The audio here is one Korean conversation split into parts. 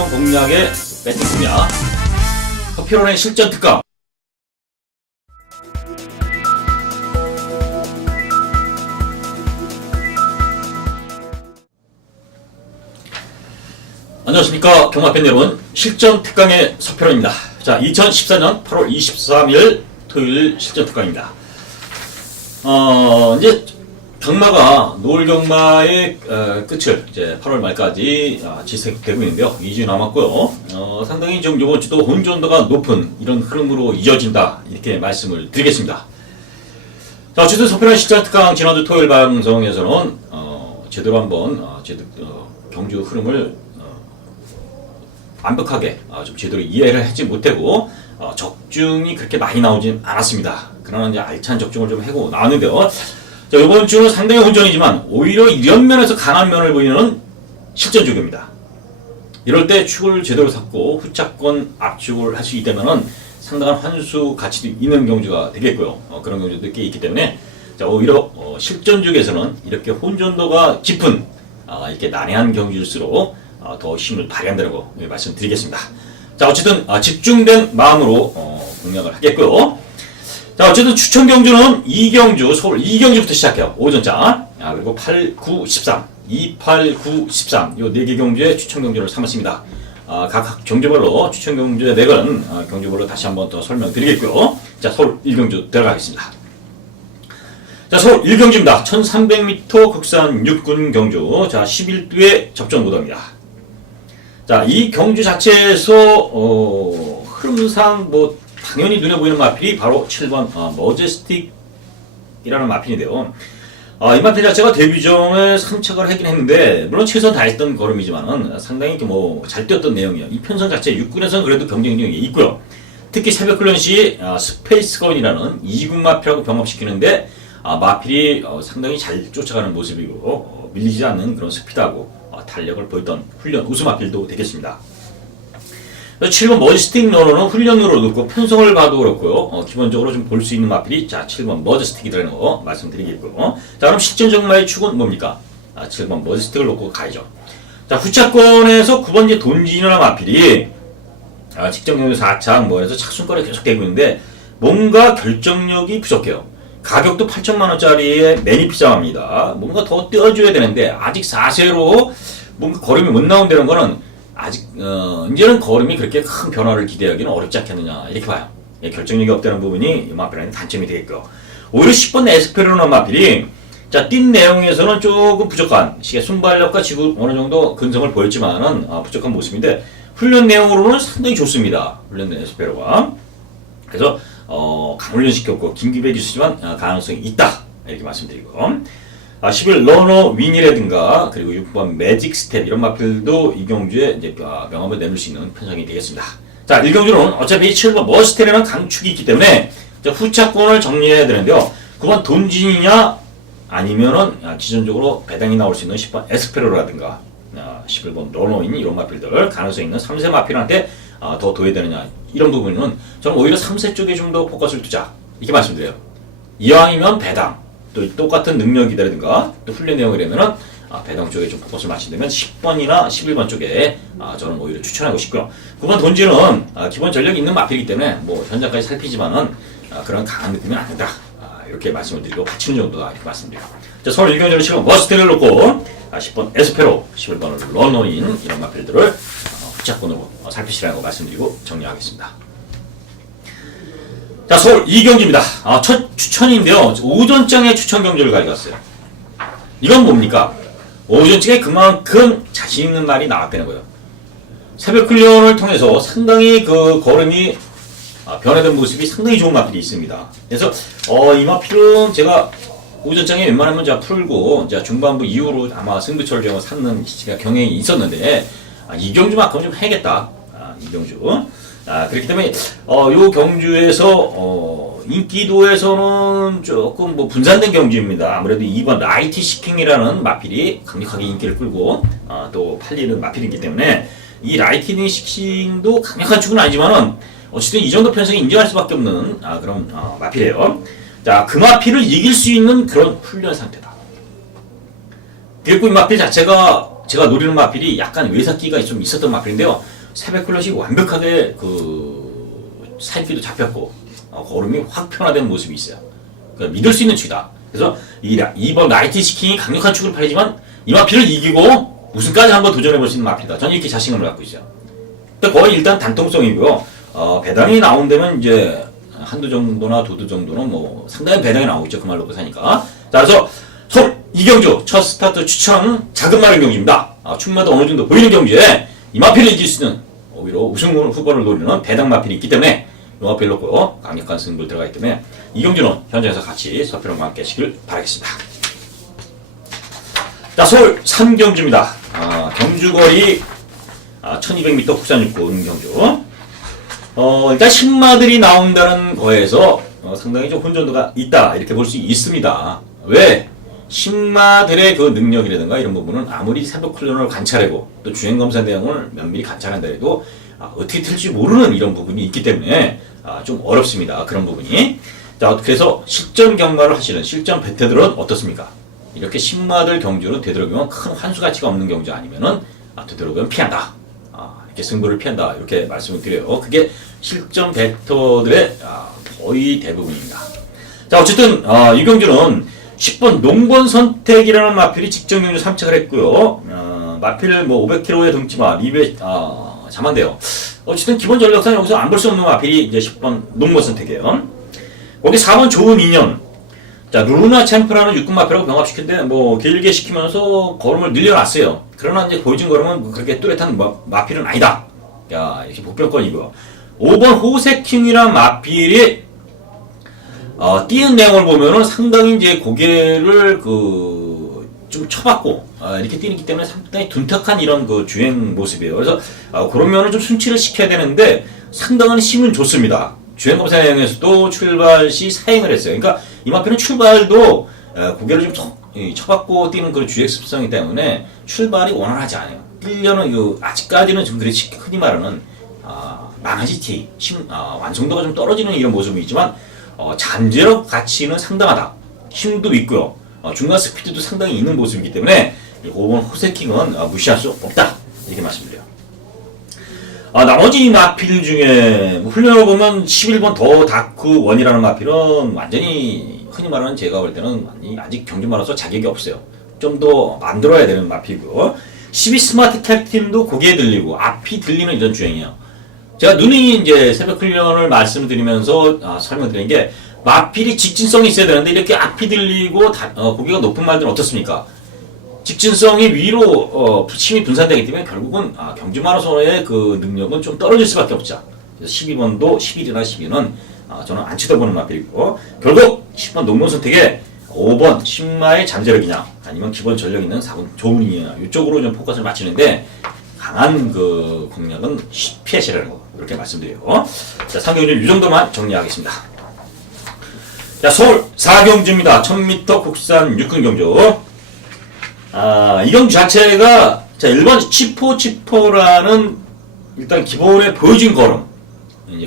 실전 공략의 배팅 공략 서피론의 실전 특강. 안녕하십니까 경마팬 여러분, 실전 특강의 서피론입니다. 자, 2014년 8월 23일 토요일 실전 특강입니다. 이제 경마가 노을 경마의 끝을 이제 8월 말까지 지속되고 있는데요. 2주 남았고요. 상당히 좀 이번 주도 혼전도가 높은 이런 흐름으로 이어진다, 이렇게 말씀을 드리겠습니다. 자, 어쨌든 서피론 실전 특강 지난주 토요일 방송에서는 제대로 한번 경주 흐름을 완벽하게 좀 제대로 이해를 하지 못하고 적중이 그렇게 많이 나오진 않았습니다. 그러나 이제 알찬 적중을 좀 하고 나왔는데요. 자, 이번 주는 상당히 혼전이지만 오히려 이런 면에서 강한 면을 보이는 실전 주기입니다. 이럴 때 축을 제대로 샀고 후차권 압축을 할 수 있다면은 상당한 환수 가치도 있는 경주가 되겠고요. 그런 경주도 꽤 있기 때문에 자, 오히려 실전 주기에서는 이렇게 혼전도가 깊은 이렇게 난해한 경주일수록 더 힘을 발휘한다고 말씀드리겠습니다. 자, 어쨌든 집중된 마음으로 공략을 하겠고요. 자, 어쨌든 추천 경주는 2경주, 서울 2경주부터 시작해요. 오전장. 그리고 8, 9, 13, 2, 8, 9, 13 요 4개 경주의 추천 경주를 삼았습니다. 각 경주별로 추천 경주의 넥은 경주별로 다시 한번 더 설명드리겠고요. 자, 서울 1경주 들어가겠습니다. 자, 서울 1경주입니다. 1300m 국산 6군 경주. 자, 11두의 접전 무더입니다. 자, 이 경주 자체에서 흐름상 뭐 당연히 눈에 보이는 마필이 바로 7번 머제스틱이라는 마필인데요. 이 마필 자체가 데뷔전에 선착을 하긴 했는데 물론 최선 다했던 걸음이지만은 상당히 뭐 잘 뛰었던 내용이에요. 이 편성 자체 6군에서는 그래도 경쟁력이 있고요. 특히 새벽 훈련 시 스페이스건이라는 2군 마필하고 병합시키는데 마필이 상당히 잘 쫓아가는 모습이고 밀리지 않는 그런 스피드하고 탄력을 보였던 훈련 우수 마필도 되겠습니다. 7번 머지스틱 러너는 훈련으로 넣고 편성을 봐도 그렇고요. 기본적으로 좀 볼 수 있는 마필이 자 7번 머지스틱이라는 거 말씀드리겠고요. 자, 그럼 실전 정마의 축은 뭡니까? 7번 머지스틱을 놓고 가야죠. 자, 후차권에서 9번 이제 돈지니라는 마필이 직전경주 4창 뭐 해서 착순거리 계속 되고 있는데 뭔가 결정력이 부족해요. 가격도 8천만원짜리에 매니피자입니다. 뭔가 더 떼어줘야 되는데 아직 4세로 뭔가 걸음이 못 나온다는 거는 아직 이제는 걸음이 그렇게 큰 변화를 기대하기는 어렵지 않겠느냐, 이렇게 봐요. 결정력이 없다는 부분이 이 마필의 단점이 되겠고요. 오히려 10번 에스페로나 마필이 자, 뛴 내용에서는 조금 부족한 시계 순발력과 지구 어느 정도 근성을 보였지만은 부족한 모습인데 훈련 내용으로는 상당히 좋습니다. 훈련 에스페로가. 그래서 강훈련 시켰고 김기배 기수지만 가능성이 있다, 이렇게 말씀드리고 11 러너 윈이라든가 그리고 6번 매직 스텝 이런 마필도 이 경주에 이제 명함을 내놓을 수 있는 편성이 되겠습니다. 자, 1경주는 어차피 7번 머스텔이라는 강축이 있기 때문에 후차권을 정리해야 되는데요. 9번 돈진이냐 아니면은 기존적으로 배당이 나올 수 있는 10번 에스페로라든가 11번 러너인 이런 마필들 가능성 있는 3세 마필한테 더 둬야 되느냐, 이런 부분은 저는 오히려 3세 쪽에 좀 더 포커스를 두자, 이렇게 말씀드려요. 이왕이면 배당 또 똑같은 능력이라든가 또 훈련 내용이라면은 배당 쪽에 좀 포커스를 맞춘다면 10번이나 11번 쪽에 저는 오히려 추천하고 싶고요. 9번 돈지는 기본 전력이 있는 마필이기 때문에 뭐 현장까지 살피지만은 그런 강한 느낌은 아니다, 이렇게 말씀을 드리고 8천 정도다, 이렇게 말씀드려요. 자, 서울 1경주를 치고 머스테를 놓고 10번 에스페로, 11번을 러너인 이런 마필들을 후차권으로 살피시라고 말씀드리고 정리하겠습니다. 자, 서울 2경주입니다. 첫 추천인데요. 오전장에 추천 경주를 가져갔어요. 이건 뭡니까? 오전장에 그만큼 자신 있는 말이 나왔다는 거예요. 새벽 훈련을 통해서 상당히 그 걸음이 변화된 모습이 상당히 좋은 마필이 있습니다. 그래서 이 마필은 제가 오전장에 웬만하면 제가 풀고 제가 중반부 이후로 아마 승부처를 좀 샀는 경향이 있었는데 이 경주만큼 좀 해야겠다. 이 경주. 그렇기 때문에 요 경주에서 인기도에서는 조금 뭐 분산된 경주입니다. 아무래도 2번 라이티 시킹이라는 마필이 강력하게 인기를 끌고 또 팔리는 마필이기 때문에 이 라이티 시킹도 강력한 축은 아니지만은 어쨌든 이 정도 편성이 인정할 수밖에 없는 그런 마필이에요. 자, 그 마필을 이길 수 있는 그런 훈련 상태다. 그리고 이 마필 자체가 제가 노리는 마필이 약간 외삭기가 좀 있었던 마필인데요. 새벽 클럿이 완벽하게 사이피도 잡혔고 걸음이 확 편화된 모습이 있어요. 그러니까 믿을 수 있는 축이다. 그래서 이번 라이트 시킹이 강력한 축으로 팔리지만 이 마필을 이기고 우승까지 한번 도전해볼 수 있는 마필이다. 저는 이렇게 자신감을 갖고 있어요. 근데 거의 일단 단통성이고요. 배당이 나온다면 이제 한두 정도나 두두 정도는 뭐 상당히 배당이 나오겠죠. 그 말 놓고 사니까. 자, 그래서 서울 이경주 첫 스타트 추천 작은 마른 경주입니다. 충마도 어느 정도 보이는 경주에 이 마필을 이길 수 있는 오히려 우승 후보를 노리는 배당 마필이 있기 때문에 이 마필 놓고 강력한 승부를 들어가기 때문에 이 경주는 현장에서 같이 서평과 함께 하시길 바라겠습니다. 자, 서울 3경주입니다. 경주거리 1200m 국산 육군 경주. 일단 신마들이 나온다는 거에서 상당히 좀 혼전도가 있다 이렇게 볼 수 있습니다. 왜? 신마들의 그 능력이라든가 이런 부분은 아무리 새벽 훈련을 관찰하고 또 주행검사 내용을 면밀히 관찰한다 해도 어떻게 틀지 모르는 이런 부분이 있기 때문에 좀 어렵습니다. 그런 부분이. 자, 그래서 실전 경마를 하시는 실전 베테들은 어떻습니까? 이렇게 신마들 경주는 되도록이면 큰 환수 가치가 없는 경주 아니면은 되도록이면 피한다. 이렇게 승부를 피한다. 이렇게 말씀을 드려요. 그게 실전 베터들의 거의 대부분입니다. 자, 어쨌든 이 경주는 10번 농번 선택이라는 마필이 직전 경주 3착을 했고요. 마필 뭐 500km의 등치마 리베 잠한데요. 어쨌든 기본 전력상 여기서 안 볼 수 없는 마필이 이제 10번 농번 선택이에요. 거기 4번 좋은 인연. 자, 루나 챔프라는 육군 마필하고 병합시켰는데 뭐 길게 시키면서 걸음을 늘려놨어요. 그러나 이제 보여준 걸음은 그렇게 뚜렷한 마필은 아니다. 야, 이렇게 복병권이고요. 5번 호세킹이란 마필이 뛰는 내용을 보면은 상당히 이제 고개를 좀 쳐받고 이렇게 뛰기 때문에 상당히 둔탁한 이런 주행 모습이에요. 그래서 그런 면을 좀 순치를 시켜야 되는데 상당한 힘은 좋습니다. 주행검사 내용에서도 출발 시 사행을 했어요. 그러니까 이 마필은 출발도 고개를 좀 쳐받고 뛰는 그런 주행 습성이기 때문에 출발이 원활하지 않아요. 뛰려는 아직까지는 좀 그렇지 흔히 말하는 망아지티 완성도가 좀 떨어지는 이런 모습이 있지만 잠재력 가치는 상당하다. 힘도 있고요. 중간 스피드도 상당히 있는 모습이기 때문에 5번 호세킹은 무시할 수 없다. 이렇게 말씀드려요. 나머지 마필 중에 훈련을 보면 11번 더 다크 원이라는 마필은 완전히 흔히 말하는 제가 볼 때는 아직 경주마로서 자격이 없어요. 좀 더 만들어야 되는 마필이고요. 12 스마트 캡틴도 고개에 들리고 앞이 들리는 이런 주행이에요. 제가 누누이 이제 새벽 훈련을 말씀드리면서 설명드린 게 마필이 직진성이 있어야 되는데 이렇게 앞이 들리고 고개가 높은 말들은 어떻습니까? 직진성이 위로 힘이 분산되기 때문에 결국은 경주마라손의 그 능력은 좀 떨어질 수밖에 없죠. 그래서 12번도 11이나 12는 저는 안 쳐다보는 마필이고 결국 10번 농문 선택에 5번 신마의 잠재력이냐 아니면 기본 전력 있는 4번 조문이냐 이쪽으로 좀 포커스를 맞추는데 강한 공략은 피하시라는 거 이렇게 말씀드려요. 자, 상경주 이 정도만 정리하겠습니다. 자, 서울 4경주입니다. 1000m 국산 육군 경주. 이 경주 자체가 1번 치포라는 일단 기본에 보여준 걸음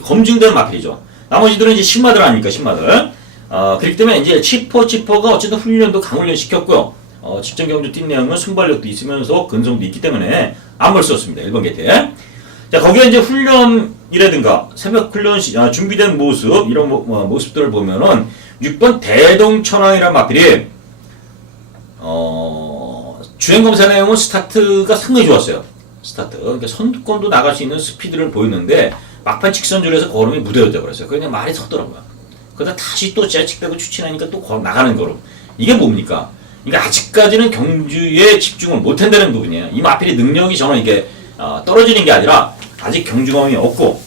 검증된 마필이죠. 나머지들은 이제 신마들 아닙니까, 신마들. 그렇기 때문에 이제 치포가 어쨌든 훈련도 강훈련 시켰고요. 직전 경주 뛴 내용은 순발력도 있으면서 근성도 있기 때문에 안 볼 수 없습니다. 1번 개태. 자, 거기에 이제 훈련이라든가 새벽 훈련 준비된 모습, 이런 모습들을 보면은 6번 대동천왕이라는 마필이, 주행검사 내용은 스타트가 상당히 좋았어요. 스타트. 그러니까 선두권도 나갈 수 있는 스피드를 보였는데, 막판 직선줄에서 걸음이 무뎌져 버렸어요. 그냥 말이 섰더라고요. 그러다 다시 또 재측되고 추진하니까 또 나가는 걸음. 이게 뭡니까? 그러니까 아직까지는 경주에 집중을 못한다는 부분이에요. 이 마필의 능력이 저는 이게 떨어지는 게 아니라 아직 경주감이 없고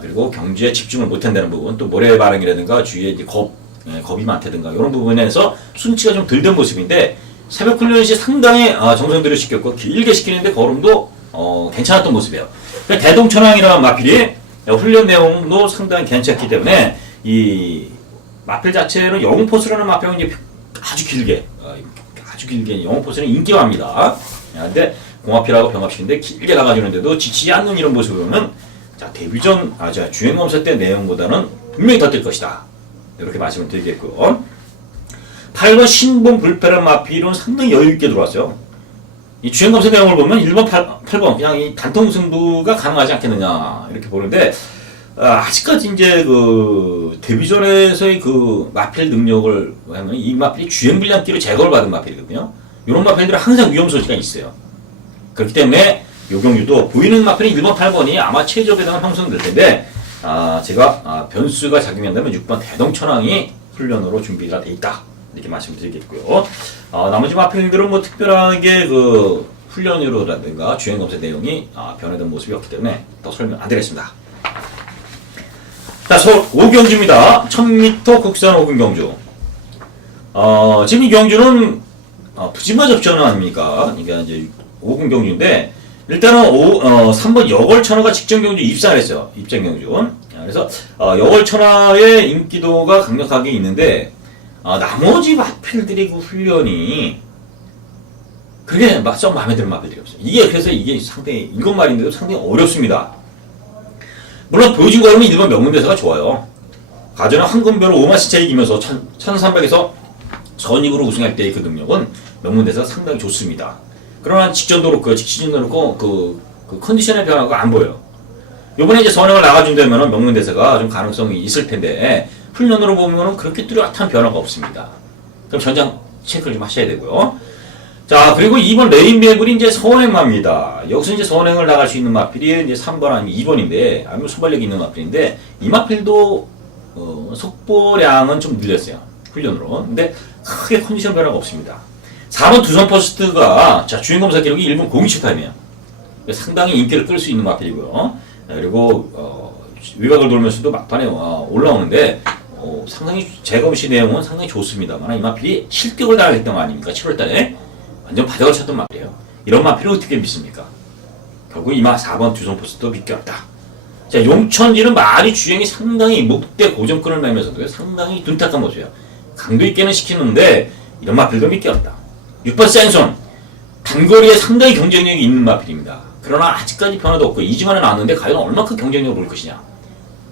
그리고 경주에 집중을 못한다는 부분 또 모래바람이라든가 주위에 이제 겁이 많다든가 이런 부분에서 순치가 좀 덜 된 모습인데 새벽 훈련 시 상당히 정성들을 시켰고 길게 시키는데 걸음도 괜찮았던 모습이에요. 그러니까 대동천왕이라는 마필이 훈련 내용도 상당히 괜찮기 때문에 이 마필 자체는 영웅포스라는 마필은 이제 아주 길게 영웅포스는 인기화입니다. 근데 공합필하고 병합식인데 길게 나가주는데도 지치지 않는 이런 모습을 보면 자, 데뷔전 주행검사 때 내용보다는 분명히 더 뛸 것이다. 이렇게 말씀을 드리겠고요. 8번 신봉 불패란 마필은 상당히 여유있게 들어왔어요. 이 주행 검사 내용을 보면 1번, 8번 그냥 이 단통 승부가 가능하지 않겠느냐 이렇게 보는데 아직까지 이제 그 데뷔전에서의 그 마필 능력을 하면 이 마필이 주행 불량기로 제거를 받은 마필이거든요. 이런 마필들은 항상 위험 소지가 있어요. 그렇기 때문에 요 경주도 보이는 마필이 1번, 8번이 아마 최저 배당은 형성될 텐데 제가 변수가 작용한다면 6번 대동천왕이 훈련으로 준비가 돼 있다 이렇게 말씀드리겠고요. 나머지 마필들은 뭐 특별하게 그 훈련으로라든가 주행 검사 내용이 변화된 모습이 없기 때문에 더 설명 안 드리겠습니다. 자, 서울 5경주입니다. 1000m 국산 5군 경주. 지금 이 경주는 부지마 접전 아닙니까? 그러니까 이제 5군 경주인데 일단은 3번 여걸천하가 직전 경주 입상을 했어요. 입장 경주. 그래서 여걸천하의 인기도가 강력하게 있는데 나머지 마필들의 그 훈련이 그게 좀 마음에 드는 마필들이 없어요. 그래서 이게 상당히 이것 말인데도 상당히 어렵습니다. 물론 보여준 걸음은 일본 명문대사가 좋아요. 가전에 황금별로 5만 시차 이기면서 1300에서 전입으로 우승할 때의 그 능력은 명문대사가 상당히 좋습니다. 그러나 직전도 그렇고 직진도 그렇고 그 컨디션의 변화가 안 보여요. 요번에 이제 선행을 나가준다면 명문대사가 좀 가능성이 있을 텐데 훈련으로 보면은 그렇게 뚜렷한 변화가 없습니다. 그럼 전장 체크를 좀 하셔야 되고요. 자, 그리고 2번 레인베블이 이제 선행마입니다. 여기서 이제 선행을 나갈 수 있는 마필이 이제 3번 아니면 2번인데, 아니면 순발력이 있는 마필인데, 이 마필도, 속보량은 좀 늘렸어요. 훈련으로. 근데 크게 컨디션 변화가 없습니다. 4번 두선 퍼스트가, 자, 주행검사 기록이 1분 027타임이에요. 상당히 인기를 끌 수 있는 마필이고요. 그리고, 외곽을 돌면서도 막판에 올라오는데, 상당히 재검시 내용은 상당히 좋습니다만, 이 마필이 실격을 당했던 거 아닙니까? 7월달에. 완전 바닥을 쳤던 마필이에요. 이런 마필을 어떻게 믿습니까? 결국 4번 두선 포스도 믿기 어렵다. 자, 용천지는 말이 주행이 상당히 목대 고정권을 매면서도 상당히 둔탁한 모습이에요. 강도 있게는 시키는데 이런 마필도 믿기 어렵다. 6번 센손 단거리에 상당히 경쟁력이 있는 마필입니다. 그러나 아직까지 변화도 없고 이지만은 나왔는데 과연 얼마큼 경쟁력을 보일 것이냐.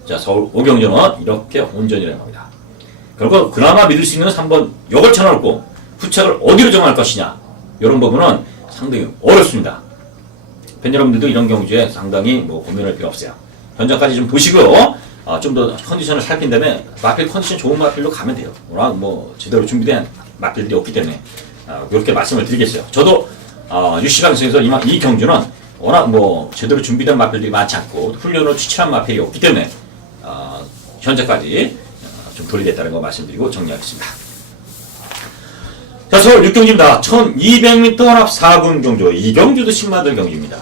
자, 서울 5경전은 이렇게 혼전이라는 겁니다. 결국 그나마 믿을 수 있는 3번 여걸천을 얻고 후착을 어디로 정할 것이냐. 이런 부분은 상당히 어렵습니다. 팬 여러분들도 이런 경주에 상당히 고민할 필요 없어요. 현장까지 좀 보시고요. 좀 더 컨디션을 살핀 다음에 마필 컨디션 좋은 마필로 가면 돼요. 워낙 제대로 준비된 마필들이 없기 때문에 이렇게 말씀을 드리겠어요. 저도 UC 방송에서 이 경주는 워낙 제대로 준비된 마필들이 많지 않고 훈련으로 추천한 마필이 없기 때문에 현재까지 좀 돌리겠다는 거 말씀드리고 정리하겠습니다. 자, 서울 6경주입니다. 1200m 혼합 4군 경주. 2경주도 10만들 경주입니다.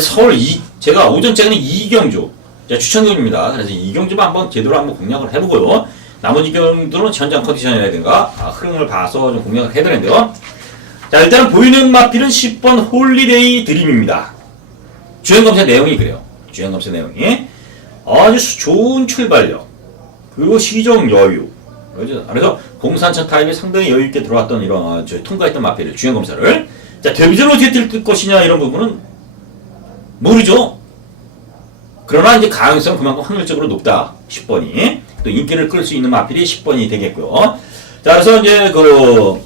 서울 제가 오전째는 2경주. 추천경주입니다. 그래서 2경주만 한번 제대로 한번 공략을 해보고요. 나머지 경주는 현장 컨디션이라든가 흐름을 봐서 좀 공략을 해야 되는데요. 자, 일단은 보이는 마필은 10번 홀리데이 드림입니다. 주행검사 내용이 그래요. 주행검사 내용이. 아주 좋은 출발력. 그리고 시정 여유. 그래서 공산천 타임에 상당히 여유있게 들어왔던 이런 통과했던 마필을 주행검사를 자 데뷔전을 어떻게 뛸 것이냐 이런 부분은 모르죠. 그러나 이제 가능성 그만큼 확률적으로 높다. 10번이 또 인기를 끌 수 있는 마필이 10번이 되겠고요. 자, 그래서 이제 그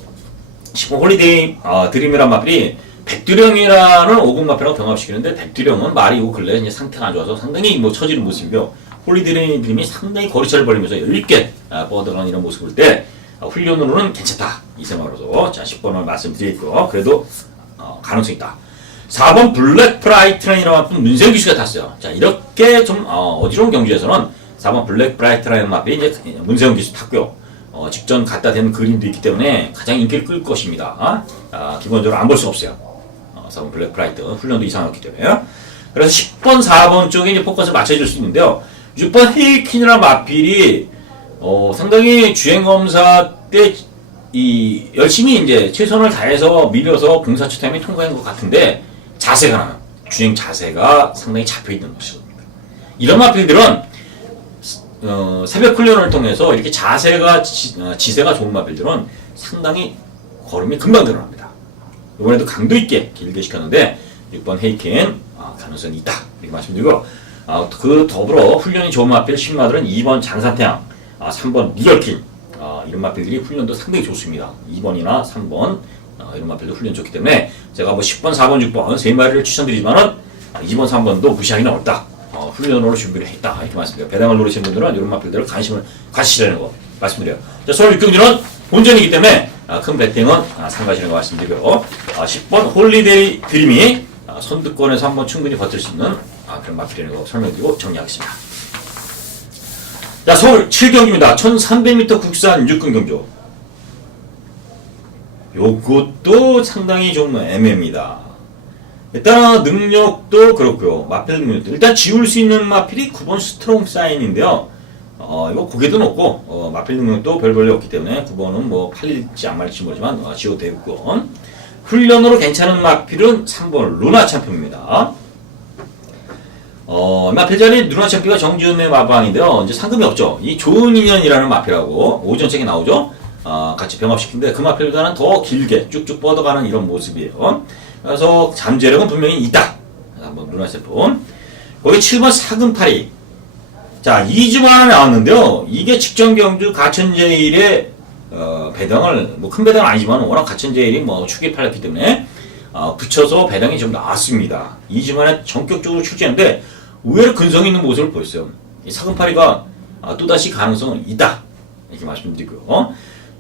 10번 홀리데이 드림이란 마필이 백두령이라는 5군 마필하고 병합시키는데 백두령은 말이 요 근래 이제 상태가 안 좋아서 상당히 처지는 모습이요. 홀리데이님이 상당히 거리차를 벌리면서 여유있게 뻗어가는 이런 모습을 볼 때 훈련으로는 괜찮다 이 생각으로서 자 10번을 말씀드리고요. 그래도 가능성이 있다. 4번 블랙 브라이트라인이라는 마필 문세영 기수가 탔어요. 자 이렇게 좀 어지러운 경주에서는 4번 블랙 브라이트라인 마필이 이제 문세영 기수 탔고요. 직전 갖다 대는 그림도 있기 때문에 가장 인기를 끌 것입니다. 기본적으로 안 볼 수 없어요. 4번 블랙 브라이트 훈련도 이상했기 때문에. 그래서 10번, 4번 쪽에 이제 포커스를 맞춰줄 수 있는데요. 6번 헤이킨이라는 마필이 상당히 주행검사 때 열심히 이제 최선을 다해서 밀어서 공사초 타임에 통과한 것 같은데 자세가 나요. 주행 자세가 상당히 잡혀있는 모습입니다. 이런 마필들은 새벽 훈련을 통해서 이렇게 자세가 지세가 좋은 마필들은 상당히 걸음이 금방 늘어납니다. 이번에도 강도 있게 길게 시켰는데 6번 헤이킨 가능성이 있다 이렇게 말씀드리고 그 더불어 훈련이 좋은 마필 10마들은 2번 장산태양 3번 리얼킨 이런 마필들이 훈련도 상당히 좋습니다. 2번이나 3번 이런 마필도 훈련 좋기 때문에 제가 뭐 10번, 4번, 6번 세 마리를 추천드리지만은 2번, 3번도 무시하기는 어렵다. 훈련으로 준비를 했다. 이렇게 말씀드려요. 배당을 노리시는 분들은 이런 마필들을 관심을 가지시라는 거 말씀드려요. 자, 서울 육경주는 본전이기 때문에 큰 배팅은 삼가시는 거 말씀드리고요. 10번 홀리데이 드림이 선두권에서 한번 충분히 버틸 수 있는 그런 마필이라는 거 설명드리고 정리하겠습니다. 자, 서울 7경주입니다. 1300m 국산 육군 경주. 요것도 상당히 좀 애매합니다. 일단 능력도 그렇고요. 마필 능력도 일단 지울 수 있는 마필이 9번 스트롱 사인인데요. 이거 고개도 높고 마필 능력도 별 볼일 없기 때문에 9번은 뭐 팔릴지 안 말릴지 모르지만 지워도 되고 훈련으로 괜찮은 마필은 3번 루나 챔피언입니다. 마필 자리 루나 챔피언가 정지훈의 마방인데요. 이제 상금이 없죠. 이 좋은 인연이라는 마필하고 오전책에 나오죠. 같이 병합시키는데 그 마필보다는 더 길게 쭉쭉 뻗어가는 이런 모습이에요. 그래서 잠재력은 분명히 있다. 한번 루나 챔피언. 거기 7번 사금팔이. 자, 2주 만에 나왔는데요. 이게 직전 경주 가천제일의 배당을 뭐 큰 배당은 아니지만 워낙 가천제일이 뭐 축에 팔렸기 때문에 붙여서 배당이 좀 나왔습니다. 2주 만에 전격적으로 출제했는데 의외로 근성 있는 모습을 보였어요. 이 사금팔이가 또다시 가능성은 있다. 이렇게 말씀드리고요.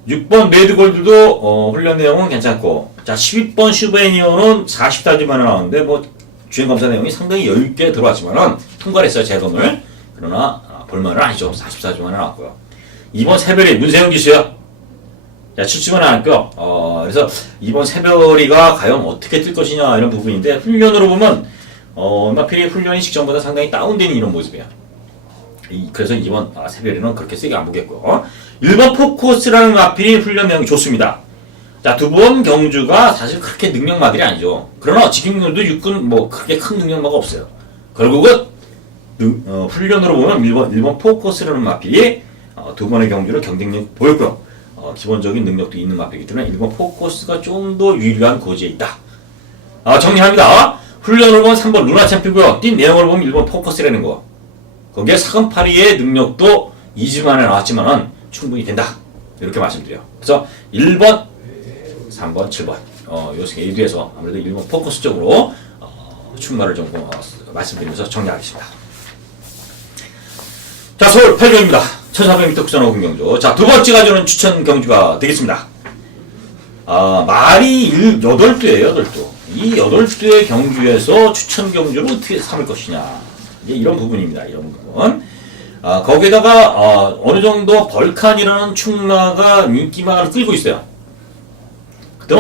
6번 레드골드도 훈련 내용은 괜찮고, 자 12번 슈베니어는 40타지 만에 나왔는데 뭐 주행검사 내용이 상당히 여유있게 들어왔지만은 통과를 했어요. 제검을. 그러나 볼만은 아니죠. 44주 만에 나왔고요. 2번 새별이 문세영 기수요. 자 7주 만에 나왔고요. 그래서 2번 새별이가 과연 어떻게 뜰 것이냐 이런 부분인데 훈련으로 보면 마필이 훈련이 직전보다 상당히 다운된 이런 모습이야. 그래서 2번 새별이는 그렇게 세게 안 보겠고요. 1번 포커스라는 마필이 훈련 내용이 좋습니다. 자, 2번 경주가 사실 그렇게 능력마들이 아니죠. 그러나 지금도 육군 뭐 그렇게 큰 능력마가 없어요. 결국은 훈련으로 보면 1번 포커스라는 마필이 2번의 경주를 경쟁력 보였고요. 기본적인 능력도 있는 마필이기 때문에 1번 포커스가 좀 더 유리한 고지에 있다. 정리합니다. 훈련으로 보면 3번 루나 챔피고요. 뛴 내용을 보면 1번 포커스라는 거. 거기에 사금파리의 능력도 2주 만에 나왔지만은 충분히 된다. 이렇게 말씀드려요. 그래서 1번, 3번, 7번. 요 3개에서 아무래도 1번 포커스 쪽으로 출마를 좀 말씀드리면서 정리하겠습니다. 자, 서울 8경입니다. 1400m 국산 5군 경주. 자, 두 번째가 저는 추천 경주가 되겠습니다. 말이 8두예요, 8두. 이 8두의 경주에서 추천 경주를 어떻게 삼을 것이냐. 이제 이런 부분입니다. 이런 부분. 거기다가 어느 정도 벌칸이라는 충마가 인기만을 끌고 있어요. 그때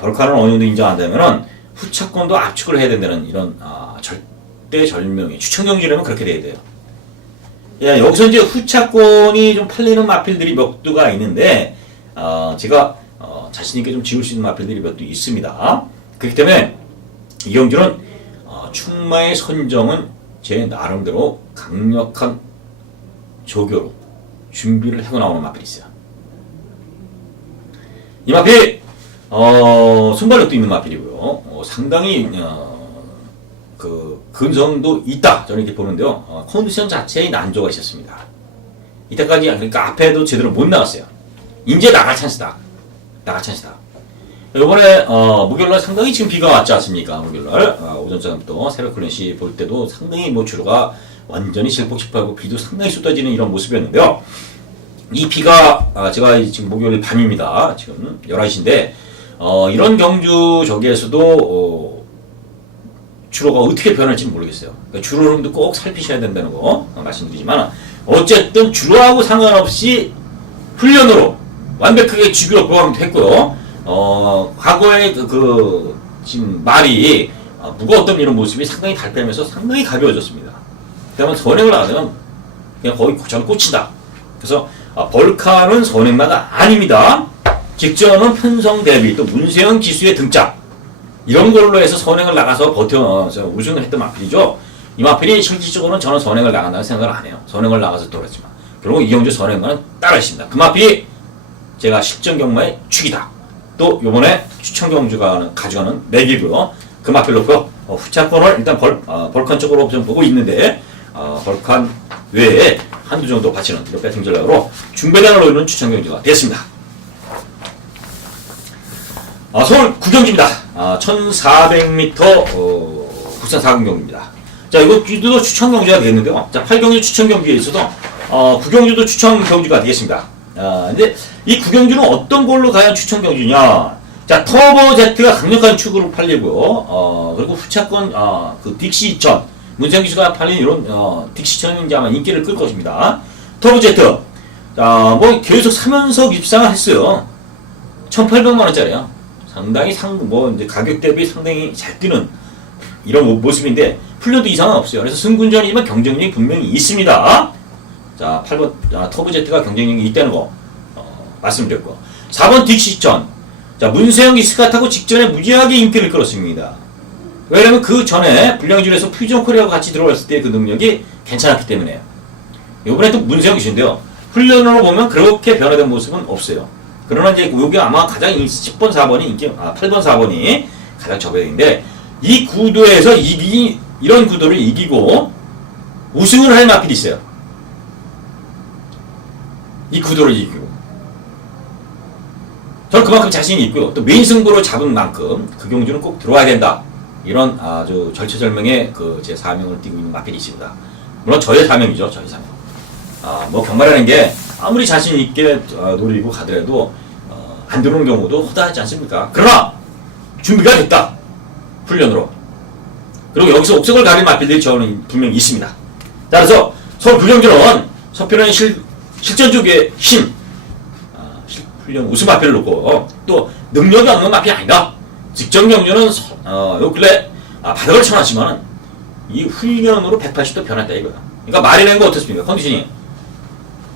벌칸을 어느 정도 인정한다면은 후차권도 압축을 해야 된다는 이런 절대절명의 추천 경주라면 그렇게 돼야 돼요. 예, 여기서 이제 후차권이 좀 팔리는 마필들이 몇 두가 있는데 제가 자신있게 좀 지울 수 있는 마필들이 몇 두 있습니다. 그렇기 때문에 이 경주는 충마의 선정은 제 나름대로 강력한 조교로 준비를 하고 나오는 마필이 있어요. 이 마필 순발력도 있는 마필이고요. 상당히 그 근성도 있다 저는 이렇게 보는데요. 컨디션 자체에 난조가 있었습니다. 이때까지 그러니까 앞에도 제대로 못 나갔어요. 이제 나갈 찬스다. 이번에 목요일날 상당히 지금 비가 왔지 않습니까? 목요일날 오전부터 새벽 클래시 볼 때도 상당히 뭐 주로가 완전히 실폭실폭하고 비도 상당히 쏟아지는 이런 모습이었는데요. 이 비가 제가 지금 목요일 밤입니다. 지금 11시인데 이런 경주 저기에서도 주로가 어떻게 변할지 모르겠어요. 그러니까 주로 흐름도 꼭 살피셔야 된다는 거 말씀드리지만 어쨌든 주로하고 상관없이 훈련으로 완벽하게 주기로 보강도 했고요. 과거에 지금 말이 무거웠던 이런 모습이 상당히 달빼면서 상당히 가벼워졌습니다. 그다음에 선행을 하면 그냥 거의 저는 꽂힌다. 그래서 벌카는 선행마가 아닙니다. 직전은 편성 대비 또 문세영 기수의 등짝 이런 걸로 해서 선행을 나가서 우승을 했던 마필이죠. 이 마필이 실질적으로는 저는 선행을 나간다는 생각을 안 해요. 선행을 나가서 돌았지만 결국 이경주 선행과는 따라했습니다. 그 마필이 제가 실전 경마의 축이다. 또 요번에 추천 경주가 가져가는 맥이고요. 그 마필 놓고 후차권을 일단 벌칸 쪽으로 좀 보고 있는데 벌칸 외에 한두 정도 바치는 이런 배팅 전략으로 중배당을 노리는 추천 경주가 됐습니다. 서울 구경지입니다. 1400m 국산 4공경주입니다. 자, 이것도 추천 경주가 되겠는데요. 자, 8경주 추천 경주에 있어서 9경주도 추천 경주가 되겠습니다. 근데 이 9경주는 어떤 걸로 과연 추천 경주냐? 자, 터보 Z가 강력한 축으로 팔리고요. 그리고 후차권 그 딕시 2000 문세영 기수가 팔린 이런 딕시 2000이 이제 아마 인기를 끌 것입니다. 터보 Z. 자, 뭐 계속 3연속 입상을 했어요. 1,800만 원짜리야. 상당히 이제 가격 대비 상당히 잘 뛰는 이런 모습인데 풀려도 이상은 없어요. 그래서 승군전이지만 경쟁력이 분명히 있습니다. 자, 8번 터보 Z가 경쟁력이 있다는 거 말씀드렸고, 4번 딕시 2000. 자, 문세영 기수가 타고 직전에 무지하게 인기를 끌었습니다. 왜냐면 그 전에 불량줄에서 퓨전 코리아와 같이 들어왔을 때 그 능력이 괜찮았기 때문에. 이번에 또 문세영 기수인데요. 훈련으로 보면 그렇게 변화된 모습은 없어요. 그러나 이제 여기 아마 가장 10번 4번이 인기, 8번 4번이 가장 저변인데, 이 구도에서 이런 구도를 이기고 우승을 할 마필이 있어요. 이 구도를 이기고. 저는 그만큼 자신이 있고요. 또 메인 승부로 잡은 만큼 그 경주는 꼭 들어와야 된다. 이런 아주 절체절명의 제 사명을 띠고 있는 마필이 있습니다. 물론 저의 사명이죠. 저의 사명. 뭐 경마라는 게 아무리 자신 있게 노리고 가더라도 안 들어오는 경우도 허다하지 않습니까? 그러나 준비가 됐다. 훈련으로. 그리고 여기서 옥석을 가릴 마필들이 저는 분명히 있습니다. 따라서 서울 구경주는 서필원의 실전 쪽의 힘, 훈련 우승 마필을 놓고 또 능력이 없는 마필이 아니다. 직전 경주는 요 근래 바닥을 쳐놨지만 이 훈련으로 180도 변했다 이거야. 그러니까 말이 되는 거 어떻습니까? 컨디션이.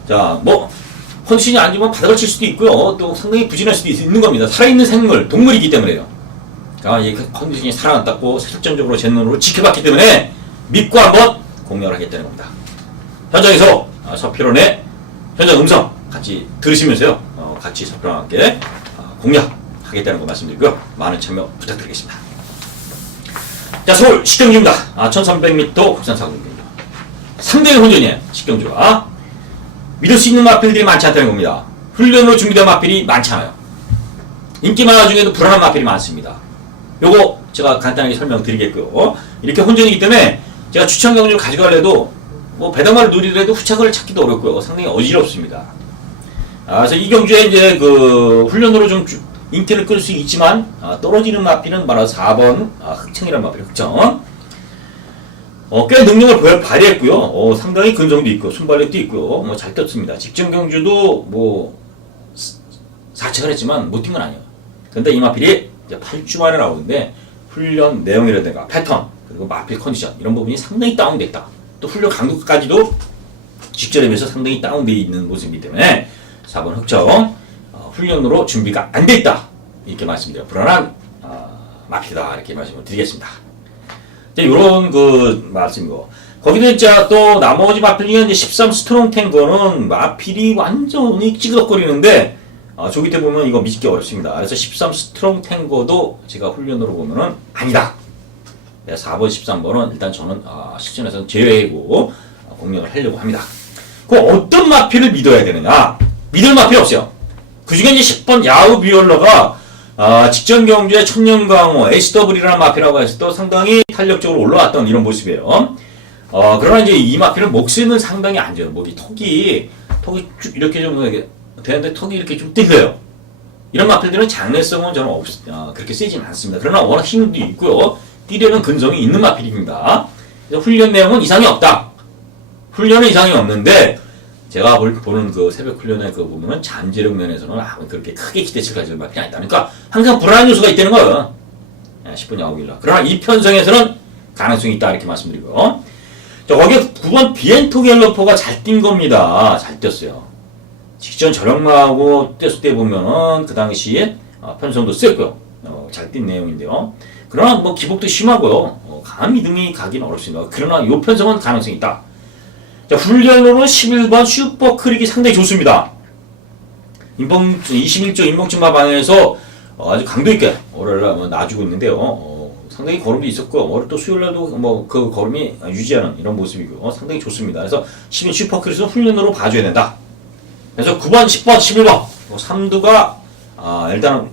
자, 뭐 컨디션이 안 좋으면 바닥을 칠 수도 있고요. 또 상당히 부진할 수도 있는 겁니다. 살아있는 생물, 동물이기 때문에요. 그러니까 이 컨디션이 살아났다고 실전적으로 제 눈으로 지켜봤기 때문에 믿고 한번 공략을 하겠다는 겁니다. 현장에서 서필원의 현장 음성 같이 들으시면서요. 같이 서필원과 함께 공략하겠다는 거 말씀드리고요. 많은 참여 부탁드리겠습니다. 자, 서울 식경주입니다. 1300m 국산 4공주입니다. 상대의 혼전이에요. 식경주가. 믿을 수 있는 마필들이 많지 않다는 겁니다. 훈련으로 준비된 마필이 많지 않아요. 인기 만화 중에도 불안한 마필이 많습니다. 요거 제가 간단하게 설명드리겠고요. 이렇게 혼전이기 때문에 제가 추천 경주를 가져가려도 뭐 배당말을 누리더라도 후착을 찾기도 어렵고요. 상당히 어지럽습니다. 그래서 이 경주에 이제 그 훈련으로 좀 인기를 끌 수 있지만 떨어지는 마필은 바로 4번 흑청이라는 마필. 흑청. 꽤 능력을 발휘했고요. 상당히 근성도 있고 순발력도 있고요. 뭐 잘 떴습니다. 직전 경주도 뭐 4층을 했지만 못 뛴 건 아니에요. 근데 이 마필이 이제 8주 만에 나오는데 훈련 내용이라든가 패턴 그리고 마필 컨디션 이런 부분이 상당히 다운됐다. 또 훈련 강도까지도 직전에 비해서 상당히 다운되어 있는 모습이기 때문에 4번 흑청 훈련으로 준비가 안 돼 있다. 이렇게 말씀드려요. 불안한 마필이다. 이렇게 말씀을 드리겠습니다. 이런 그 말씀이고, 거기도 진짜 또 나머지 마필 중에 이제 13 스트롱 탱거는 마필이 완전히 찌그덕거리는데 저 밑에 보면 이거 믿기 어렵습니다. 그래서 13 스트롱 탱거도 제가 훈련으로 보면은 아니다. 4번 13번은 일단 저는 실전에서는 제외고 공략을 하려고 합니다. 그 어떤 마필을 믿어야 되느냐? 믿을 마필이 없어요. 그 중에 이제 10번 야후 비올러가 직전 경주에 천년강호 SW라는 마필이라고 해서 또 상당히 탄력적으로 올라왔던 이런 모습이에요. 그러나 이제 이 마필은 목숨은 상당히 안 좋아요. 턱이 쭉 이렇게 좀 되는데 턱이 이렇게 좀 뜯겨요. 이런 마필들은 장래성은 저는 그렇게 세진 않습니다. 그러나 워낙 힘도 있고요. 뛰려는 근성이 있는 마필입니다. 그래서 훈련 내용은 이상이 없다. 훈련은 이상이 없는데 제가 보는 그 새벽 훈련의 그 부분은 잠재력 면에서는 그렇게 크게 기대치를 가지는 마필이 아니다. 그러니까 항상 불안한 요소가 있다는 거예요. 10분 야구길라. 그러나 이 편성에서는 가능성이 있다. 이렇게 말씀드리고요. 자, 거기에 9번 비엔토 갤러퍼가 잘 뛴 겁니다. 잘 뛰었어요. 직전 저력마하고 뛰었을 때 보면은 그 당시에 편성도 셌고요. 잘 뛴 내용인데요. 그러나 뭐 기복도 심하고요. 강한 믿음이 가기는 어렵습니다. 그러나 이 편성은 가능성이 있다. 자, 훈련으로는 11번 슈퍼 크릭이 상당히 좋습니다. 21조 인봉증마 방에서 아주 강도 있게 월요일날 놔주고 있는데요. 상당히 걸음도 있었고, 오늘 또 수요일날도 뭐 그 걸음이 유지하는 이런 모습이고, 상당히 좋습니다. 그래서 11 슈퍼 크릭은 훈련으로 봐줘야 된다. 그래서 9번, 10번, 11번, 삼두가 일단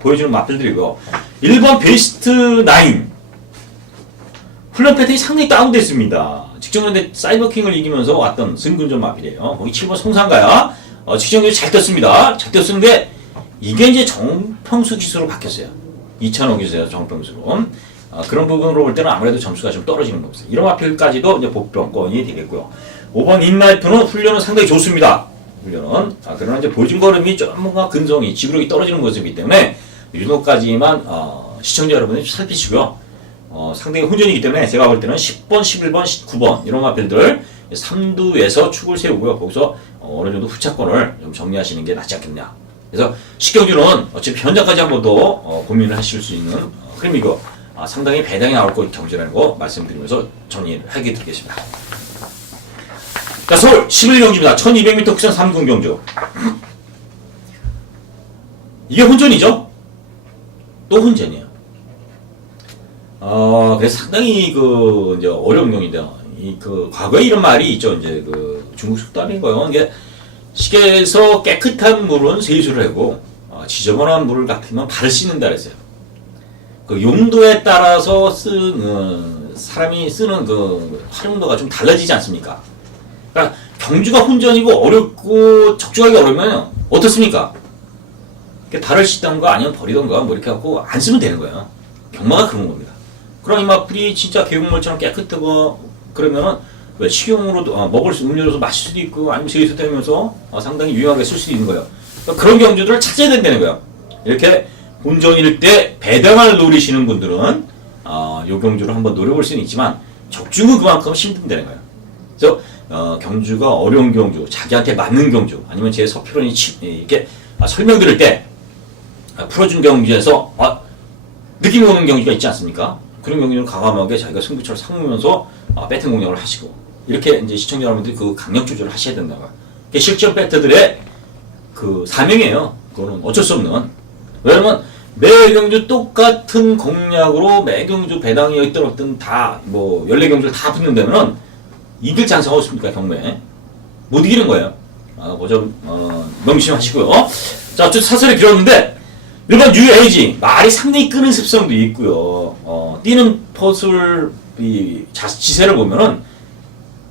보여주는 마필들이고요. 1번 베스트 9 훈련 패턴이 상당히 다운됐습니다. 직전에 사이버킹을 이기면서 왔던 승근전 마필이에요. 거기 7번 송상가야. 직전에 잘 떴습니다. 잘 떴었는데 이게 이제 정평수 기수로 바뀌었어요. 2,000원 기수예요. 정평수로. 그런 부분으로 볼 때는 아무래도 점수가 좀 떨어지는 겁니다. 이런 마필까지도 이제 복병권이 되겠고요. 5번 인라이프는 훈련은 상당히 좋습니다. 훈련은. 그러나 이제 보여준 걸음이 좀 뭔가 근성이 지구력이 떨어지는 모습이기 때문에 윤호까지만 시청자 여러분이 살피시고요. 상당히 혼전이기 때문에 제가 볼 때는 10번, 11번, 19번 이런 마필들 3두에서 축을 세우고요. 거기서 어느 정도 후차권을 좀 정리하시는 게 낫지 않겠냐. 그래서 식경주는 어차피 현장까지 한 번 더 고민을 하실 수 있는 흐름이고 상당히 배당이 나올 것 경주라는 거 말씀드리면서 정리를 하게 드리겠습니다. 자, 서울 11경주입니다. 1200m 국산 3군 경주. 이게 혼전이죠? 또 혼전이에요. 그래서 상당히 이제 어려운 경기인데, 과거에 이런 말이 있죠. 이제 중국 속담인 거예요. 이게 시계에서 깨끗한 물은 세수를 하고, 지저분한 물을 같으면 발을 씻는다 그랬어요. 그 용도에 따라서 사람이 쓰는 활용도가 좀 달라지지 않습니까? 그러니까 경주가 혼전이고 어렵고 적중하기 어려우면 어떻습니까? 발을 씻던가 아니면 버리던가 뭐 이렇게 하고 안 쓰면 되는 거예요. 경마가 그런 겁니다. 그럼 이 마필이 진짜 계곡물처럼 깨끗하고 그러면은 왜 식용으로도 먹을 수 음료로서 마실 수도 있고 아니면 세수 때면서 상당히 유용하게 쓸 수도 있는 거예요. 그러니까 그런 경주들을 찾아야 된다는 거예요. 이렇게 혼전일 때 배당을 노리시는 분들은 요 경주를 한번 노려볼 수는 있지만 적중은 그만큼 힘든다는 거예요. 그래서 경주가 어려운 경주, 자기한테 맞는 경주 아니면 제 서필원이 이렇게 설명드릴 때 풀어준 경주에서 느낌이 오는 경주가 있지 않습니까? 그런 경주는 과감하게 자기가 승부처를 삼으면서 배팅 공략을 하시고 이렇게 이제 시청자 여러분들이 강력 조절을 하셔야 된다고. 실전 배트들의 사명이에요. 그거는 어쩔 수 없는. 왜냐면 매 경주 똑같은 공략으로 매 경주 배당이 있든 없든 다 14경주를 다 붙는다면은 이길 장사가 없습니까? 경매에 못 이기는 거예요. 좀 명심하시고요. 자, 좀 사설이 길었는데 1번 UAG 말이 상당히 끄는 습성도 있고요. 뛰는 퍼즐 지세를 보면은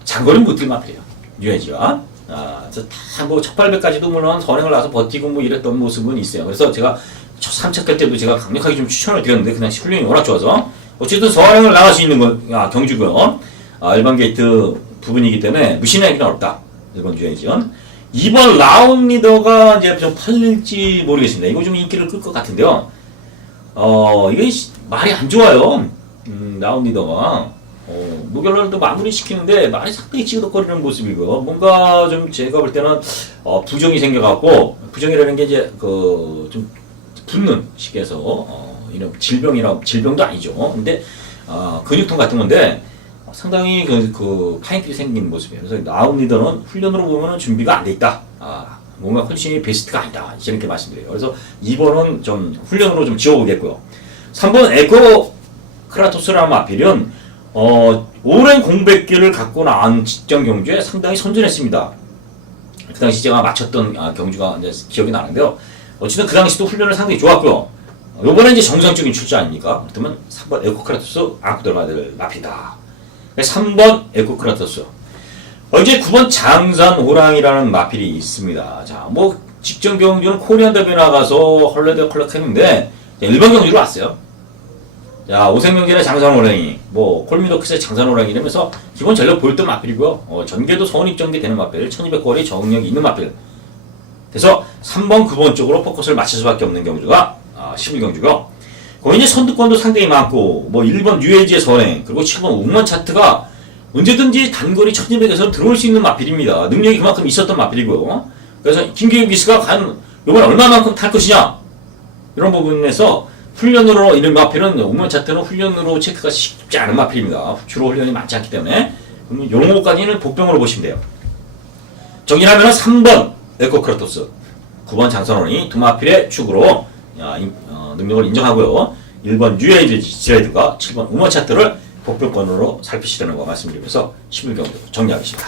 장거리 못 뛸 마필이에요. UAG가. 다 1800까지도 물론 선행을 나서 버티고 이랬던 모습은 있어요. 그래서 제가 첫 3착할 때도 제가 강력하게 좀 추천을 드렸는데 그냥 훈련이 워낙 좋아서 어쨌든 선행을 나갈 수 있는 건 경주고요. 일반 게이트 부분이기 때문에 무신하기는 어렵다. 1번 UAG는. 2번 라운 리더가 이제 좀 팔릴지 모르겠습니다. 이거 좀 인기를 끌 것 같은데요. 이게 말이 안 좋아요. 라운 리더가. 무결론도 마무리 시키는데 말이 상당히 찌그덕거리는 모습이고, 뭔가 좀 제가 볼 때는, 부정이 생겨갖고, 부정이라는 게 이제 좀 붓는 식에서, 이런 질병도 아니죠. 근데, 근육통 같은 건데, 상당히 파인들이 생긴 모습이에요. 그래서 라운 리더는 훈련으로 보면은 준비가 안 돼 있다. 뭔가 컨디션이 베스트가 아니다. 이렇게 말씀드려요. 그래서 2번은 좀 훈련으로 좀 지워보겠고요. 3번 에코 크라토스라는 마필은 오랜 공백기를 갖고 나온 직전 경주에 상당히 선전했습니다. 그 당시 제가 마쳤던 경주가 이제 기억이 나는데요. 어쨌든 그 당시도 훈련을 상당히 좋았고요. 요번에 이제 정상적인 출제 아닙니까? 그렇다면 3번 에코 크라토스 안고 들어가야 될 마필이다. 3번 에코크라토스. 이제 9번 장산 호랑이라는 마필이 있습니다. 자, 직전 경주는 코리안 더비 나가서 헐레드 컬럭 했는데, 일반 경주로 왔어요. 자, 오생명제의 장산 호랑이, 콜미도크스의 장산 호랑이 이러면서 기본 전력 보였던 마필이고요. 전개도 선입전개 되는 마필, 1200거리 적응력이 있는 마필. 그래서 3번, 9번 쪽으로 포커스를 맞출 수밖에 없는 경주가 11경주고요. 거기 이제 선두권도 상당히 많고, 1번 UAG의 선행, 그리고 7번 웅만 차트가 언제든지 단거리 1200에서 들어올 수 있는 마필입니다. 능력이 그만큼 있었던 마필이고요. 그래서 김기욱 기수가 과연 이번에 얼마만큼 탈 것이냐? 이런 부분에서 훈련으로, 이런 마필은 웅만 차트는 훈련으로 체크가 쉽지 않은 마필입니다. 주로 훈련이 많지 않기 때문에. 그러면 이런 것까지는 복병으로 보시면 돼요. 정리하면 3번 에코크라토스, 9번 장선원이 두 마필의 축으로 능력을 인정하고요. 1번 UAG 지레드가 7번 우먼 차트를 복병권으로 살피시라는 거 말씀드리면서 11경주 정리하겠습니다.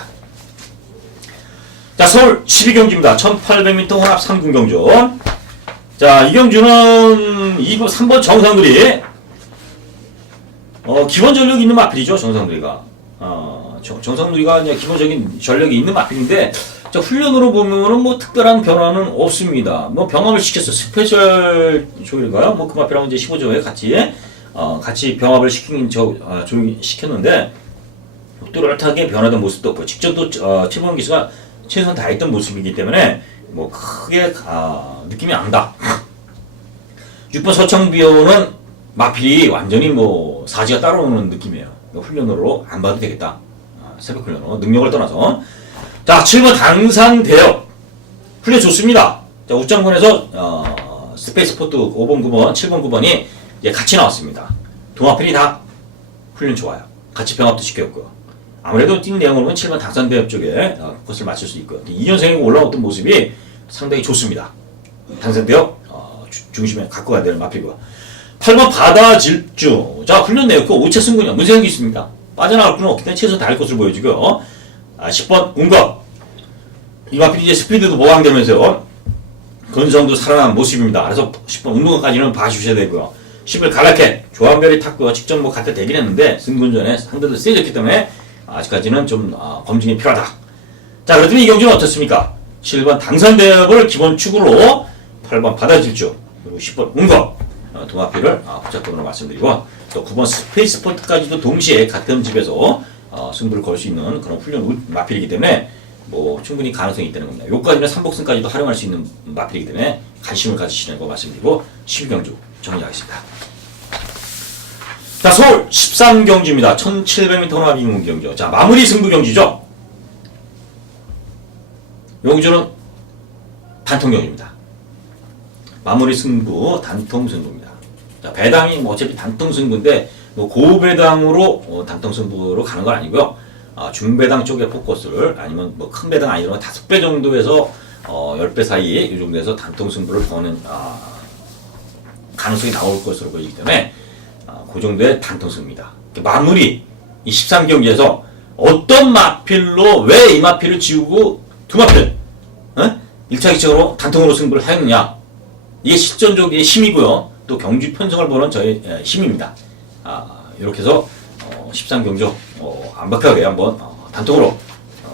자, 서울 12경주입니다. 1800m 혼합 3군 경주. 자, 이경주는 2번, 3번 정상들이 기본 전력이 있는 마필이죠, 정상들이가. 정상들이가 이제 기본적인 전력이 있는 마필인데, 자, 훈련으로 보면은 뭐 특별한 변화는 없습니다. 뭐 병합을 시켰어. 스페셜 조율인가요? 뭐 그 마필하고 이제 15조에 같이 병합을 시켰는데, 뚜렷하게 변화된 모습도 없고, 직전도 최범 기수가 최선 다했던 모습이기 때문에, 뭐 크게 느낌이 안 나. 6번 서청비호는 마필이 완전히 뭐 사지가 따라오는 느낌이에요. 훈련으로 안 봐도 되겠다. 새벽 훈련으로 능력을 떠나서. 자, 7번 당산대역 훈련 좋습니다. 자, 우장군에서 스페이스포트 5번 9번 7번 9번이 이제 같이 나왔습니다. 두 마필이 다 훈련 좋아요. 같이 병합도 시켰고요. 아무래도 뛴 내용을 보면 7번 당산대역 쪽에 코스를 맞출 수 있고요. 2년생이 올라왔던 모습이 상당히 좋습니다. 당산대역 중심에 갖고 가야 되는 마필이고요. 8번 바다질주. 자, 훈련 내였고 5차 승군이야. 문제는 게 있습니까? 빠져나갈 수는 없기 때문에 최소 다할 것을 보여주고요. 10번 운거. 이 마필이 이제 스피드도 보강되면서요. 건성도 살아난 모습입니다. 그래서 10번 운동까지는 봐주셔야 되고요. 10을 갈라켓. 조합별이 탔고요. 직접 뭐 갖다 대긴 했는데 승군전에 상대도 세졌기 때문에 아직까지는 좀 검증이 필요하다. 자, 그렇다면 이 경기는 어떻습니까? 7번 당산대역을 기본 축으로 8번 바다질주 그리고 10번 운거 두 마필을 부착권으로 말씀드리고 또 9번 스페이스포트까지도 동시에 같은 집에서 승부를 걸 수 있는 그런 훈련 마필이기 때문에 뭐 충분히 가능성이 있다는 겁니다. 요까지는 3복승까지도 활용할 수 있는 마필이기 때문에 관심을 가지시는 거 말씀드리고 12경주 정리하겠습니다. 자, 서울 13경주입니다. 1700m 혼합 인문 경주. 자, 마무리 승부 경주죠. 이 경주는 단통 경주입니다. 마무리 승부 단통 승부입니다. 자, 배당이 뭐 어차피 단통 승부인데 뭐 고배당으로 단통 승부로 가는 건 아니고요. 중배당 쪽에 포커스를 아니면 뭐 큰 배당 아니면 5배 정도에서 10배 사이 이 정도에서 단통 승부를 보는 가능성이 나올 것으로 보이기 때문에 그 정도의 단통 승부입니다. 마무리 이 13경기에서 어떤 마필로 왜 이 마필을 지우고 두 마필 1차 2차로 단통으로 승부를 하였느냐, 이게 실전적인 힘이고요. 또 경주 편성을 보는 저의 힘입니다. 이렇게 해서 13경주 완벽하게 한번 단통으로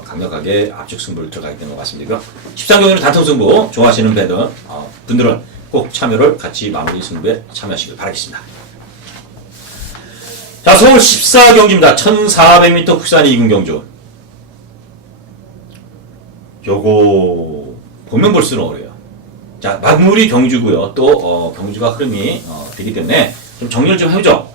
강력하게 압축 승부를 들어가게 되는 것 같습니다. 13경기는 단통 승부 좋아하시는 분들은 꼭 참여를 같이 마무리 승부에 참여하시길 바라겠습니다. 자, 서울 14경기입니다. 1400m 국산 2군 경주. 요거 보면 볼수록 어려요. 자, 마무리 경주고요. 또 경주가 흐름이 되기 때문에 좀 정리를 좀 해보죠.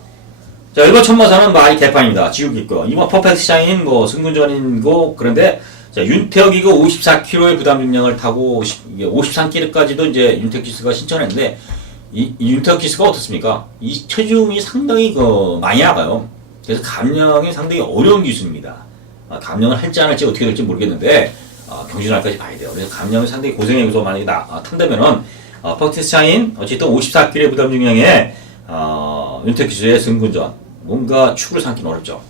자, 1번 천마사는 말이 개판입니다. 지우기 있고요. 2번 퍼펙트 샤인 뭐 승군전인고 그런데 자, 윤태혁이가 54kg의 부담 중량을 타고 53kg까지도 이제 윤태혁 기수가 신청했는데 이 윤태혁 기수가 어떻습니까? 이 체중이 상당히 많이 나가요. 그래서 감량이 상당히 어려운 기수입니다. 감량을 할지 안 할지 어떻게 될지 모르겠는데 경주날까지 봐야 돼요. 그래서 감량을 상당히 고생해서 만약에 탄다면은 퍼펙트 샤인 어쨌든 54kg의 부담 중량에 윤태혁 기수의 승군전 뭔가 축을 삼기는 어렵죠.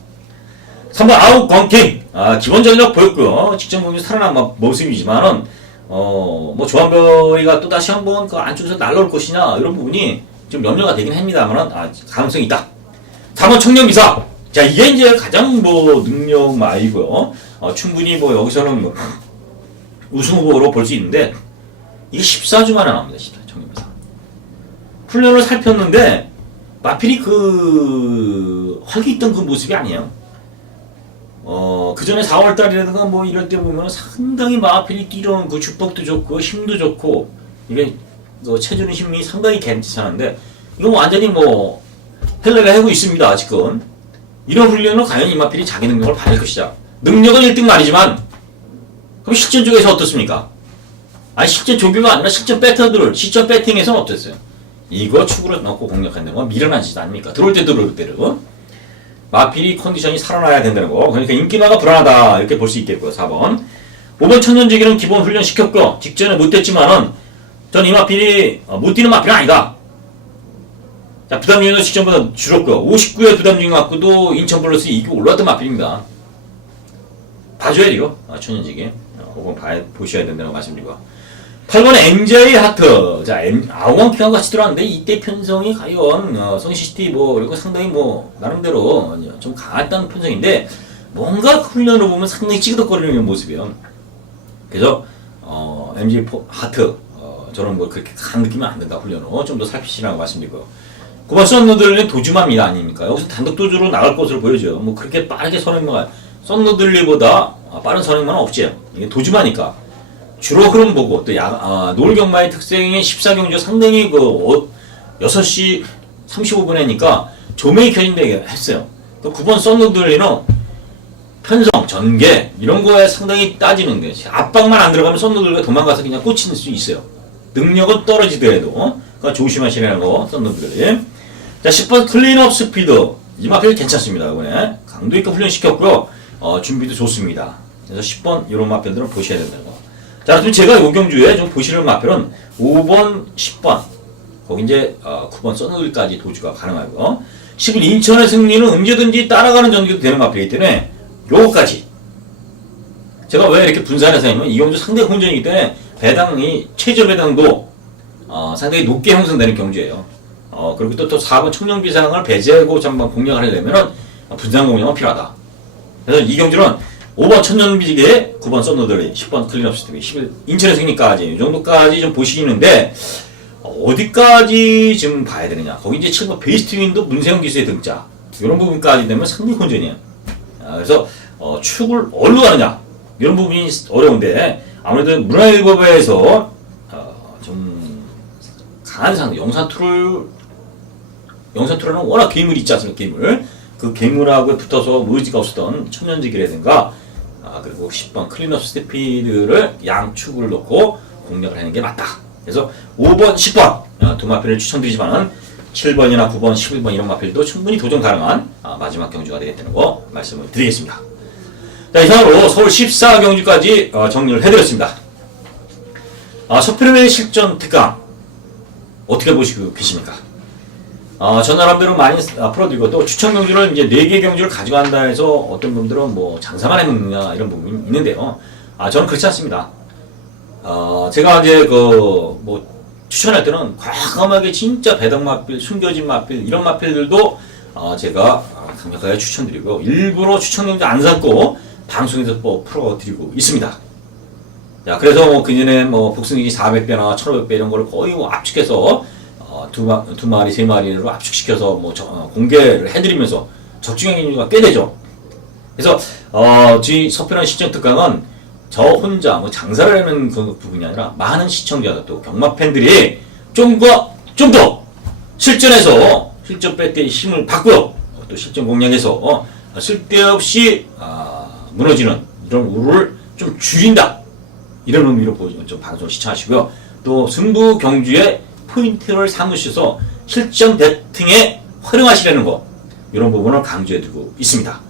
3번 아웃 건킹. 기본 전력 보였고요. 직전 공유 살아난 모습이지만은 뭐 조한별이가 또 다시 한번 그 안쪽에서 날라올 것이냐 이런 부분이 좀 염려가 되긴 합니다만은 가능성이 있다. 4번 청년기사. 자, 이게 이제 가장 뭐 능력 마이고요. 충분히 뭐 여기서는 뭐 우승 후보로 볼 수 있는데 이게 14주 만에 나옵니다. 14 청년기사. 훈련을 살폈는데 마필이 활기 있던 그 모습이 아니에요. 그 전에 4월달이라든가 뭐 이럴 때 보면 상당히 마필이 뛰려는 그 주법도 좋고 힘도 좋고 이게 체중 힘이 상당히 괜찮은데 이건 완전히 뭐 헬레가 하고 있습니다. 아직은 이런 훈련을 과연 이 마필이 자기 능력을 발휘할 것이다. 능력은 1등 아니지만 그럼 실전 쪽에서 어떻습니까? 실전 조교가 아니라 실전 배터들 실전 배팅에서는 어땠어요? 이거 축으로 넣고 공략한다는 건 미련한 짓 아닙니까? 들어올 때 들어올 때로 마필이 컨디션이 살아나야 된다는 거. 그러니까 인기마가 불안하다 이렇게 볼 수 있겠고요. 4번 5번 천년지기는 기본 훈련 시켰고요. 직전에 못했지만은 전 이 마필이 못 뛰는 마필은 아니다. 자, 부담 중량도 직전보다 줄었고요. 59의 부담 중량 갖고도 인천 플러스 이기고 올라왔던 마필입니다. 봐줘야 돼요. 천년지기 5번 보셔야 된다는 말씀드리고 8번 NJ 하트. 자, 아우왕킹하고 같이 들어왔는데 이때 편성이 과연 성시시티 그리고 상당히 나름대로 좀 강했다는 편성인데 뭔가 훈련을 보면 상당히 찌그덕거리는 모습이에요. 그래서 NJ 하트 저는 그렇게 강한 느낌은 안 든다. 훈련으로 좀 더 살피시라고 말씀드리고요. 9번 썬너들리 도주마입니다 아닙니까? 여기서 단독 도주로 나갈 것으로 보여져요. 그렇게 빠르게 선행만 썬너들리보다 빠른 선행만은 없지요. 이게 도주마니까. 주로 흐름 보고 또 노을 경마의 특성인 14경주 상당히 6시 35분에니까 조명이 켜진다 했어요. 또 9번 썬누들리는 편성, 전개 이런 거에 상당히 따지는 게 압박만 안 들어가면 썬누들리가 도망가서 그냥 꽂힐 수 있어요. 능력은 떨어지더라도 그러니까 조심하시라는 거 썬누들리. 자 10번 클린업 스피드 이 마필 괜찮습니다. 이번에 강도 있게 훈련시켰고요. 준비도 좋습니다. 그래서 10번 이런 마필들은 보셔야 된다는 거. 자, 그럼 제가 요 경주에 좀 보시는 마필은 5번, 10번, 거기 이제 9번 썬누들까지 도주가 가능하고요. 11 인천의 승리는 언제든지 따라가는 전기도 되는 마필이기 때문에 요거까지. 제가 왜 이렇게 분산해서 하냐면 이 경주 상당히 혼전이기 때문에 배당이 최저 배당도 상당히 높게 형성되는 경주예요. 그리고 또 4번 청룡비상을 배제하고 전반 공략을 하려면은 분산 공략은 필요하다. 그래서 이 경주는 5번 천년비지개, 9번 썬누들리, 10번 클린업 시스템, 11 인천의 승리까지 이 정도까지 좀 보시는데 어디까지 지금 봐야 되느냐. 거기 이제 7번 베이스트윈도 문세영 기수의 등자 이런 부분까지 되면 상당히 혼전이에요. 그래서 축을 어디로 가느냐 이런 부분이 어려운데 아무래도 문화일보에서 좀 강한 상대 영산투라는 워낙 괴물이 있지 않습니까? 괴물 그 괴물하고 붙어서 의지가 없었던 천년지기라든가 그리고 10번 클린업 스피드를 양축을 놓고 공략을 하는 게 맞다. 그래서 5번, 10번 두 마필을 추천드리지만 7번이나 9번, 11번 이런 마필도 충분히 도전 가능한 마지막 경주가 되겠다는 거 말씀을 드리겠습니다. 자, 이상으로 서울 14경주까지 정리를 해드렸습니다. 서프레메 실전 특강 어떻게 보시고 계십니까? 저 나름대로 많이 풀어드리고 또 추천 경주를 이제 4개 경주를 가져간다 해서 어떤 분들은 장사만 해먹느냐 이런 부분이 있는데요. 저는 그렇지 않습니다. 제가 이제 추천할 때는 과감하게 진짜 배당 마필, 숨겨진 마필 이런 마필들도 제가 강력하게 추천드리고 일부러 추천 경주 안 삼고 방송에서 풀어드리고 있습니다. 자, 그래서 그전에 복승이기 400배나 1500배 이런 거를 거의 압축해서 두 마리, 세 마리로 압축시켜서 공개를 해드리면서 적중형 인류가 꽤 되죠. 그래서 서편한 시청 특강은 저 혼자 장사를 하는 그 부분이 아니라 많은 시청자들 또 경마 팬들이 좀 더 실전에서 실전 배때의 힘을 받고요. 또 실전 공략에서 쓸데없이 무너지는 이런 우를 좀 줄인다. 이런 의미로 좀 방송을 시청하시고요. 또 승부 경주의 포인트를 삼으셔서 실전 배팅에 활용하시려는 거 이런 부분을 강조해두고 있습니다.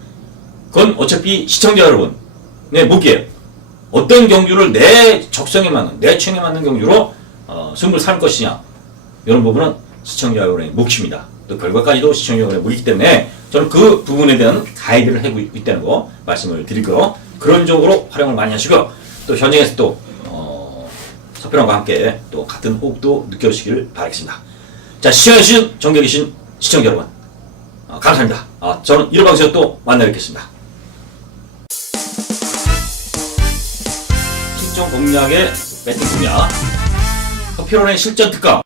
그건 어차피 시청자 여러분의 몫이에요. 어떤 경주를 내 적성에 맞는 내 취향에 맞는 경주로 승부를 삼을 것이냐 이런 부분은 시청자 여러분의 몫입니다. 또 결과까지도 시청자 여러분의 몫이기 때문에 저는 그 부분에 대한 가이드를 하고 있다는 거 말씀을 드리고요. 그런 쪽으로 활용을 많이 하시고요. 또 현장에서 또 서편함과 함께 또 같은 호흡도 느껴주시길 바라겠습니다. 자, 시청해주신 정계 계신 시청자 여러분 감사합니다. 저는 이런 방송에서 또 만나 뵙겠습니다. 실전 공략의 배팅 공략 서편의 실전 특강